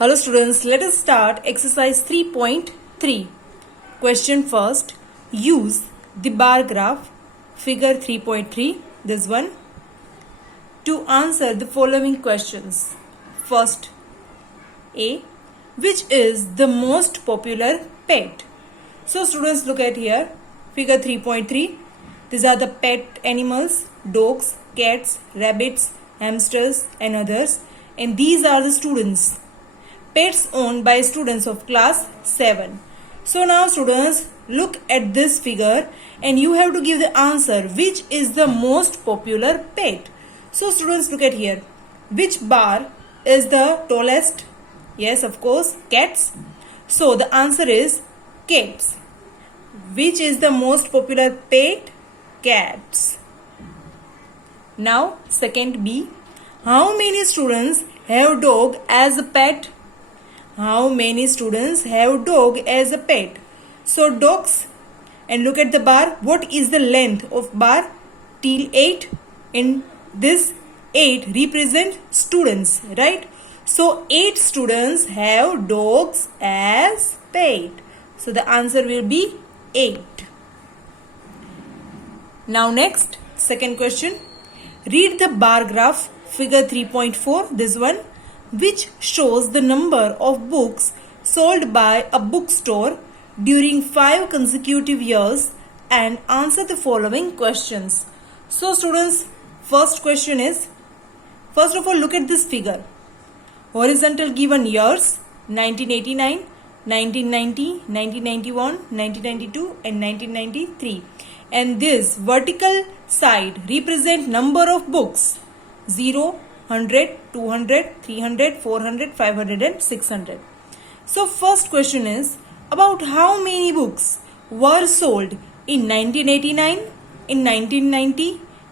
Hello students, let us start exercise 3.3. Question first. Use the bar graph figure 3.3, this one, to answer the following questions. First, A. Which is the most popular pet? So students, look at here, figure 3.3. These are the pet animals, dogs, cats, rabbits, hamsters and others. And these are the students. Pets owned by students of class 7. So now students, look at this figure and you have to give the answer which is the most popular pet. So students, look at here. Which bar is the tallest? Yes, of course, cats. So the answer is cats. Which is the most popular pet? Cats. Now second B. How many students have dog as a pet? How many students have dog as a pet? So dogs, and look at the bar. What is the length of bar? Till 8. In this 8 represent students, right? So 8 students have dogs as pet. So the answer will be 8. Now next, second question. Read the bar graph figure 3.4, this one, which shows the number of books sold by a bookstore during 5 consecutive years, and answer the following questions. So students, first question is, first of all, look at this figure. Horizontal given years 1989, 1990, 1991, 1992 and 1993, and this vertical side represent number of books 0, 100, 200, 300, 400, 500 and 600. So first question is about how many books were sold in 1989, in 1990,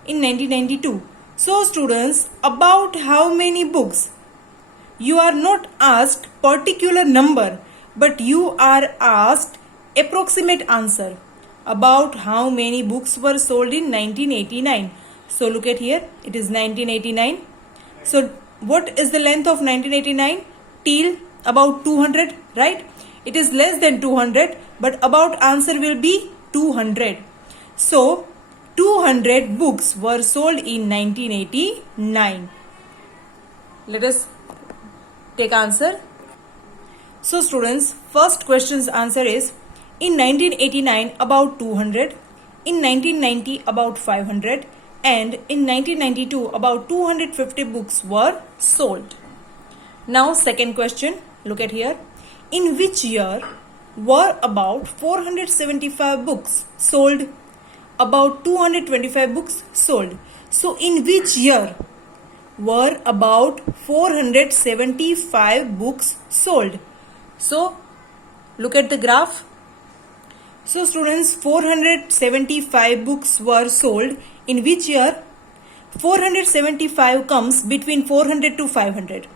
in 1992. So students, about how many books? You are not asked particular number, but you are asked approximate answer about how many books were sold in 1989. So look at here, it is 1989. So what is the length of 1989? Till about 200, right? It is less than 200, but about answer will be 200. So 200 books were sold in 1989. Let us take answer. So students, first question's answer is, in 1989 about 200, in 1990 about 500, and in 1992 about 250 books were sold. Now second question, look at here. In which year were about 475 books sold? About 225 books sold. So in which year were about 475 books sold? So look at the graph. So students, 475 books were sold. In which year? 475 comes between 400 to 500.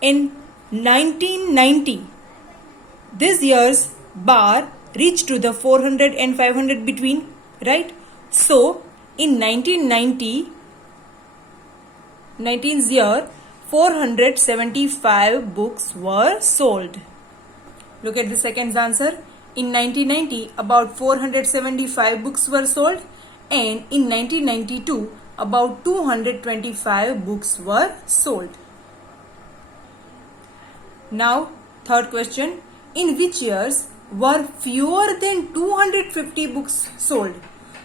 In 1990, this year's bar reached to the 400 and 500 between, right? So in 1990, 19th year, 475 books were sold. Look at the second answer. In 1990, about 475 books were sold, and in 1992, about 225 books were sold. Now, third question. In which years were fewer than 250 books sold?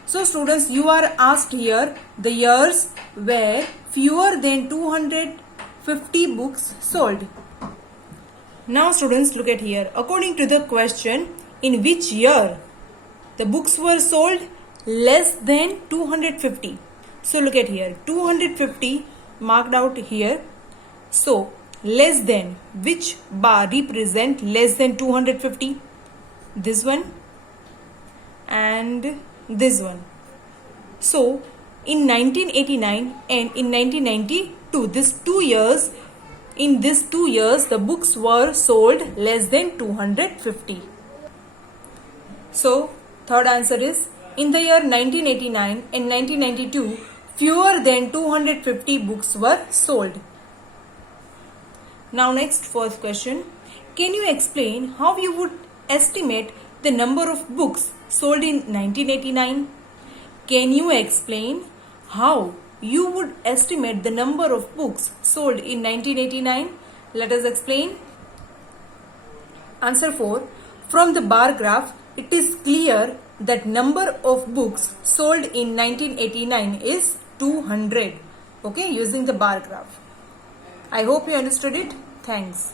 So students, you are asked here the years where fewer than 250 books sold. Now students, look at here. According to the question, in which year the books were sold less than 250. So look at here, 250 marked out here. So less than, which bar represent less than 250? This one and this one. So in 1989 and in 1992, in these 2 years the books were sold less than 250. So third answer is, in the year 1989 and 1992, fewer than 250 books were sold. Now next fourth question. Can you explain how you would estimate the number of books sold in 1989? Can you explain how you would estimate the number of books sold in 1989? Let us explain. Answer 4. From the bar graph, it is clear that number of books sold in 1989 is 200. Okay, using the bar graph. I hope you understood it. Thanks.